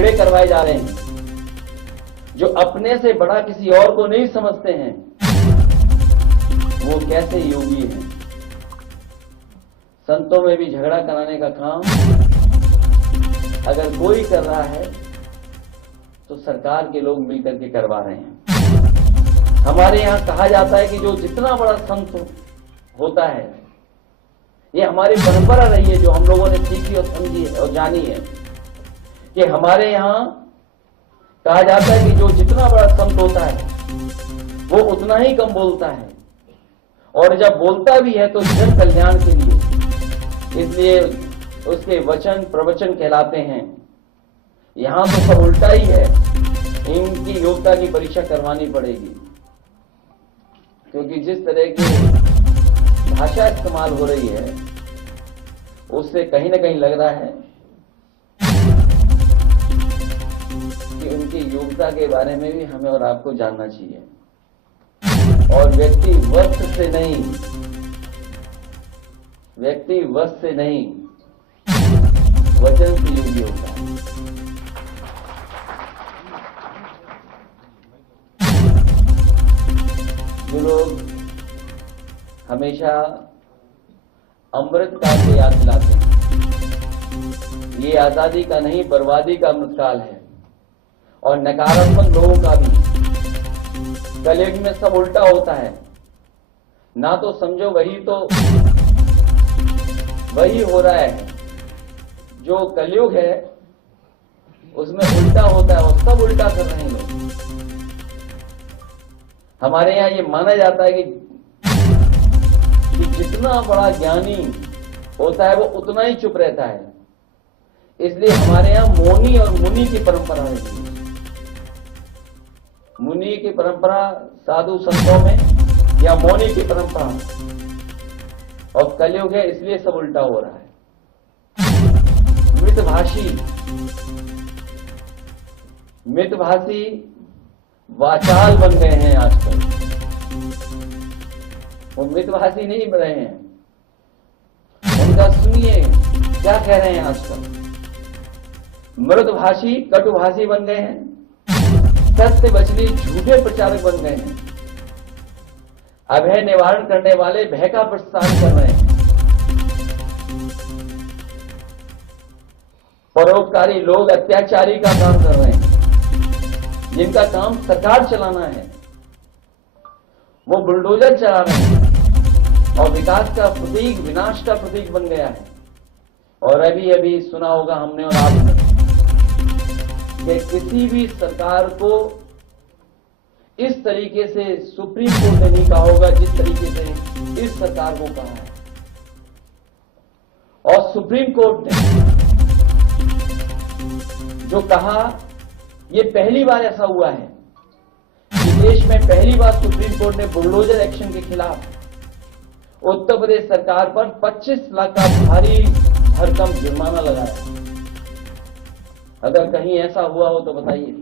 झगड़े करवाए जा रहे हैं, जो अपने से बड़ा किसी और को नहीं समझते हैं, वो कैसे योगी हैं। संतों में भी झगड़ा कराने का काम अगर कोई कर रहा है तो सरकार के लोग मिलकर के करवा रहे हैं। हमारे यहां कहा जाता है कि जो जितना बड़ा संत होता है, ये हमारी परंपरा रही है जो हम लोगों ने सीखी और समझी है और जानी है, कि हमारे यहां कहा जाता है कि जो जितना बड़ा संत होता है वो उतना ही कम बोलता है, और जब बोलता भी है तो जन कल्याण के लिए, इसलिए उसके वचन प्रवचन कहलाते हैं। यहां तो सब उल्टा ही है, इनकी योग्यता की परीक्षा करवानी पड़ेगी, क्योंकि जिस तरह की भाषा इस्तेमाल हो रही है उससे कहीं ना कहीं लग रहा है कि उनकी योग्यता के बारे में भी हमें और आपको जानना चाहिए, और व्यक्ति वस्त्र से नहीं, व्यक्ति वस्त्र से नहीं, वचन से योगी होता है। जो लोग हमेशा अमृत काल को याद दिलाते हैं, ये आजादी का नहीं बर्बादी का अमृत काल है, और नकारात्मक लोगों का भी। कलयुग में सब उल्टा होता है, ना तो समझो वही हो रहा है। जो कलयुग है उसमें उल्टा होता है, और सब उल्टा कर रहे हैं लोग। हमारे यहां ये माना जाता है कि जितना बड़ा ज्ञानी होता है वो उतना ही चुप रहता है, इसलिए हमारे यहां मौनी और मुनि की परंपरा रहती है। मुनि की परंपरा साधु संतों में, या मौनी की परंपरा, और कलयुग है इसलिए सब उल्टा हो रहा है। मितभाषी वाचाल बन गए हैं आजकल, वो मितभाषी नहीं बन रहे हैं। उनका सुनिए क्या कह रहे हैं आजकल। मृदभाषी कटुभाषी बन गए हैं, सत्य वचनी झूठे प्रचारक बन गए हैं, अभय निवारण करने वाले भय का प्रसार कर रहे हैं, परोपकारी लोग अत्याचारी का काम कर रहे हैं। जिनका काम सरकार चलाना है वो बुलडोजर चला रहे हैं, और विकास का प्रतीक विनाश का प्रतीक बन गया है। और अभी सुना होगा हमने और आपने कि किसी भी सरकार को इस तरीके से सुप्रीम कोर्ट ने नहीं कहा होगा जिस तरीके से इस सरकार को कहा है। और सुप्रीम कोर्ट ने जो कहा, ये पहली बार ऐसा हुआ है कि देश में पहली बार सुप्रीम कोर्ट ने बुलडोजर एक्शन के खिलाफ उत्तर प्रदेश सरकार पर 25 लाख का भारी भरकम जुर्माना लगाया। अगर कहीं ऐसा हुआ हो तो बताइए।